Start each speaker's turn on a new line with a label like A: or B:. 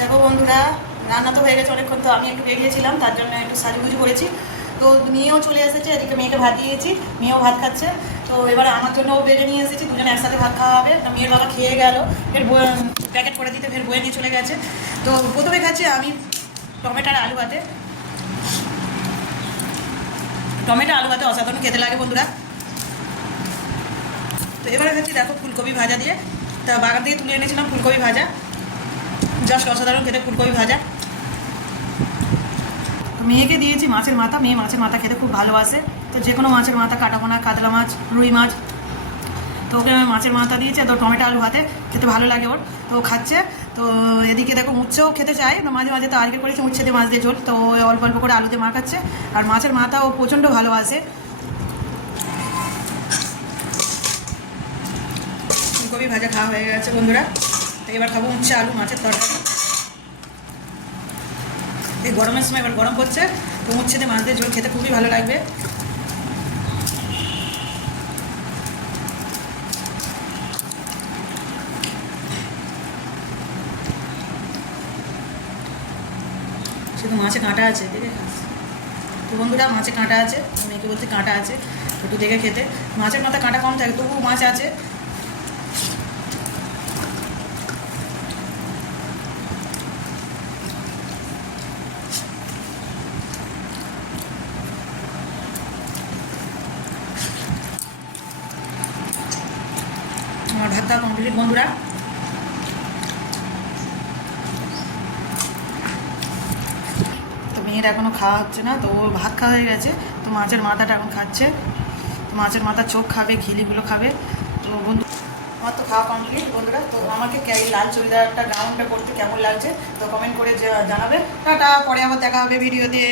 A: দেখো বন্ধুরা, রান্না তো হয়ে গেছে অনেকক্ষণ, তো আমি একটু বেরিয়েছিলাম, তার জন্য একটু সাজুগুজু করেছি। তো মেয়েও চলে এসেছে, এদিকে মেয়েকে ভাত দিয়েছি, মেয়েও ভাত খাচ্ছে। তো এবারে আমার জন্য বেড়ে নিয়ে এসেছি, দুজনে একসাথে ভাত খাওয়া হবে। মেয়ের বাবা খেয়ে গেল, ফের প্যাকেট করে দিতে, ফের বয়ে নিয়ে চলে গেছে। তো প্রথমে খাচ্ছি আমি টমেটোর আলু ভাতে। টমেটো আলু ভাতে অসাধারণ খেতে লাগে বন্ধুরা। তো এবারে খাচ্ছি, দেখো ফুলকপি ভাজা দিয়ে। তা বাগান থেকে তুলে এনেছিলাম ফুলকপি ভাজা। জাস্ট অসাধারণ, খেতে ফুলকপি ভাজা। মেয়েকে দিয়েছি মাছের মাথা, মেয়ে মাছের মাথা খেতে খুব ভালোবাসে। তো যে কোনো মাছের মাথা, কাটাপোনা, কাতলা মাছ, রুই মাছ। তো ওকে আমি মাছের মাথা দিয়েছি তো টমেটো, আলু ভাতে, খেতে ভালো লাগে ওর। তো ও খাচ্ছে। তো এদিকে দেখো উচ্ছেও খেতে চায় মাঝে মাঝে তো আজকে করেছি উচ্ছে দিয়ে, মাছ দিয়ে ঝোল। তো অল্প অল্প করে আলু দিয়ে মাখাচ্ছে। আর মাছের মাথা ও প্রচণ্ড ভালোবাসে। ফুলকপি ভাজা খাওয়া হয়ে গেছে বন্ধুরা। এবার খাব উচ্ছে আলু মাছের তরকারি। এই গরমের সময় এবার গরম পড়ছে তো উচ্ছে দিয়ে মাছ দিয়ে ঝোল খেতে খুবই ভালো লাগবে। শুধু মাছে কাঁটা আছে, দেখে খাস। তো বন্ধুরা, মাছে কাঁটা আছে মেয়েকে বলতে কাঁটা আছে, একটু দেখে খেতে। মাছের মাথা কাঁটা কম থাকে, তবুও মাছ আছে। আমার ভাত খাওয়া কমপ্লিট বন্ধুরা। তো মেয়ের এখনও খাওয়া হচ্ছে না, তো ও ভাত খাওয়া হয়ে গেছে। তো মাছের মাথাটা এখন খাচ্ছে। তো মাছের মাথার চোখ খাবে, ঘিলিগুলো খাবে। তো বন্ধু, আমার তো খাওয়া কমপ্লিট বন্ধুরা। তো আমাকে এই লাল চুড়িদারটা গাউনটা করতে কেমন লাগছে, তো কমেন্ট করে জানাবে। টাটা, পরে আবার দেখা হবে ভিডিওতে